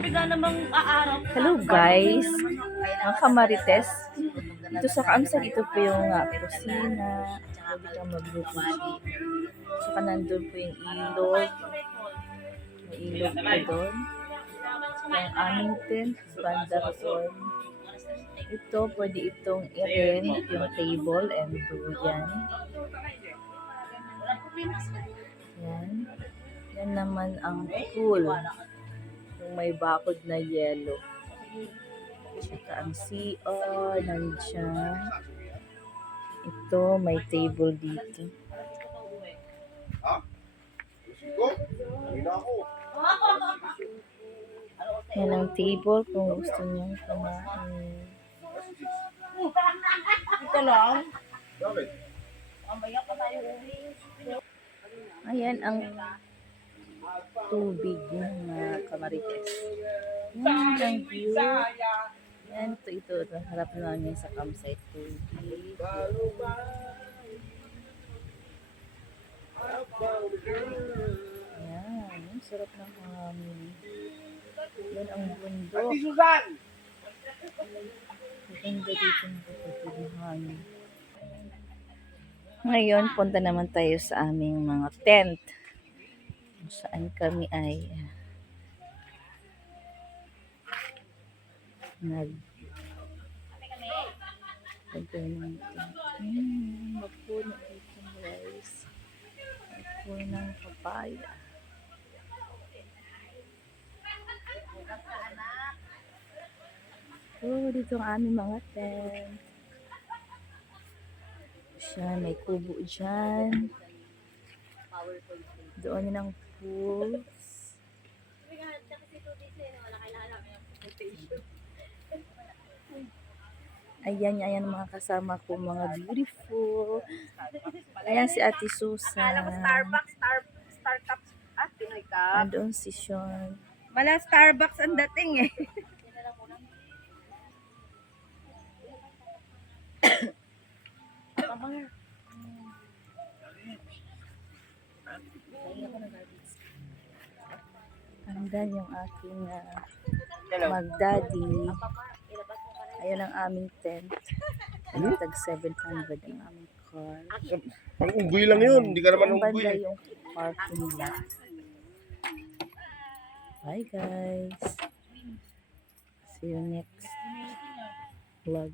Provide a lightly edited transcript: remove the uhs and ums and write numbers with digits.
bigla namang aaraw. Hello guys, mga kamarites. Dito sa Kaamsag, ito po yung kusina. Pwede kang magluto. Saka nandun po yung ilog. May ilog po doon. Yung aming tent, banda roon. Ito, pwede itong i-rent yung table and yan. Yan. Yan naman ang pool. Yung may bakod na yellow. Tsaka ang CR, nandiyan. Ito, may table dito. Yan ang table kung gusto nyo kumain. Ito lang. Ayan ang tubig ng mga kamarites. Yan ang view. Yan, ito. Harap namin sa campsite tubig. Yan, ang sarap ng hangin. Yan ang bundok. Maganda dito ng hangin. Ngayon, punta naman tayo sa aming mga tent. Saan kami ay magpuno dito guys. Magpuno ng papaya. Dito ang aming mga tent. Siya, may kubo dyan. Doon yun ang pool. Ayan mga kasama ko, mga beautiful. Ayan si Ate Susan. Starbucks, Pinoy Cup. Doon si Sean. Mala Starbucks ang dating eh. Andan yung aking mag-daddy. Ayan ang aming tent. Tag 700 ang aming car. Ang unggoy lang yun, hindi ka naman Ang banda unggoy. yung parking lot. Bye guys. See you next vlog.